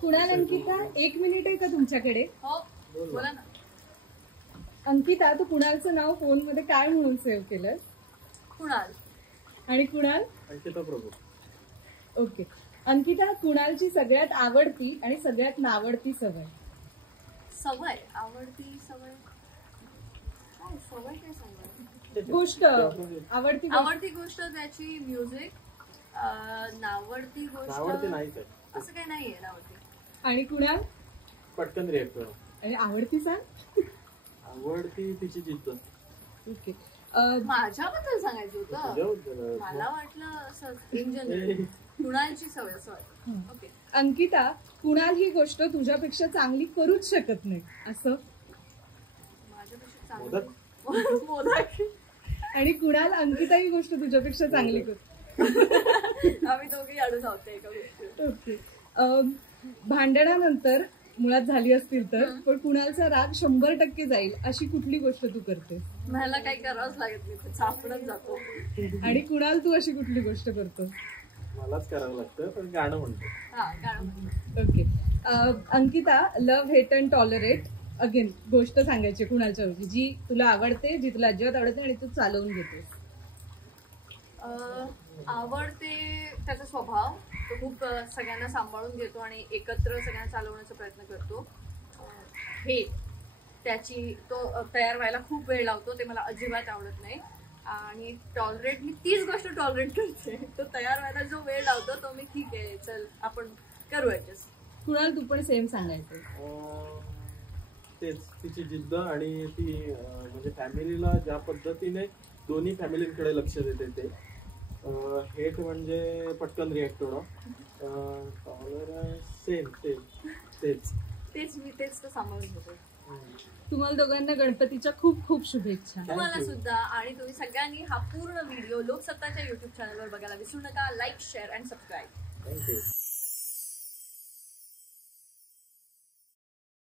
Kunal Ankita 1 minute आहे का तुमच्याकडे? हो बोला ना. अंकिता, तू कुणालचं नाव फोन मध्ये काय म्हणून सेव्ह केलं? कुणाल. आणि कुणाल? अंकिता प्रभू. ओके. अंकिता, कुणालची सगळ्यात आवडती आणि सगळ्यात नावडती सवय? सवय आवडती सवय काय सवय काय सांगायची? गोष्ट आवडती आवडती गोष्ट त्याची म्युझिक. नावडती गोष्ट आवडते नाही काय असं काही नाहीये नावडती. आणि कुणाल? पटकन रिॲक्ट कर. आणि आवडती सांग. आवडती तिची जिद्द. ओके. माझ्याबद्दल सांगायचं होतं. तुझ्या मला वाटलं असं इन जनरल कुणालची सवय. सॉरी. ओके. अंकिता, कुणाल ही गोष्ट तुझ्यापेक्षा चांगली करूच शकत नाही असं? माझ्यापेक्षा मोदक. चांगलं मोदक. आणि कुणाल, अंकिता ही गोष्ट तुझ्यापेक्षा चांगली करते. आम्ही दोघी अडून आहोत एका गोष्टी. ओके. भांडणानंतर मुळात झाली असतील तर, पण कुणालचा राग 100% जाईल अशी कुठली गोष्ट तू करते? मला काही करावंच लागत नाही, ते सापडत जातो. आणि कुणाल, तू अशी कुठली गोष्ट करतो? मलाच करावं लागतं पण गाणं म्हणतो. हा गाणं म्हणतो. Okay. Ankita, love hate and tolerate again गोष्ट सांगायची कुणालच्या वरची, जी तुला आवडते, जी तुला अजिबात आवडत नाही आणि तू चालवून घेतेस. आवडते त्याचा स्वभाव. तो खूप सगळ्यांना सांभाळून घेतो आणि एकत्र सगळ्यांना चालवण्याचा प्रयत्न करतो. हे त्याची तो तयार व्हायला खूप वेळ लावतो, ते मला अजिबात आवडत नाही. आणि टॉलरेट, मी तीच गोष्ट टॉलरेट करते. तो तयार व्हायला जो वेळ लावतो तो मी ठीक आहे चल आपण करू ऍडजस्ट. कुणाल, तू पण सेम सांगायचं. तेच तिची जिद्द आणि ती म्हणजे फॅमिलीला ज्या पद्धतीने दोन्ही फॅमिलींकडे लक्ष देते ते. हेट म्हणजे पटकन रिॲक्ट होणं. सेम तेच मी तेच तर सांभाळून घेतो. तुम्हाला दोघांना गणपतीच्या खूप खूप शुभेच्छा. तुम्हाला सुद्धा. आणि तुम्ही सगळ्यांनी हा पूर्ण व्हिडिओ लोकसत्ताच्या युट्यूब चॅनलवर बघायला विसरू नका. Like, share and subscribe. Thank you.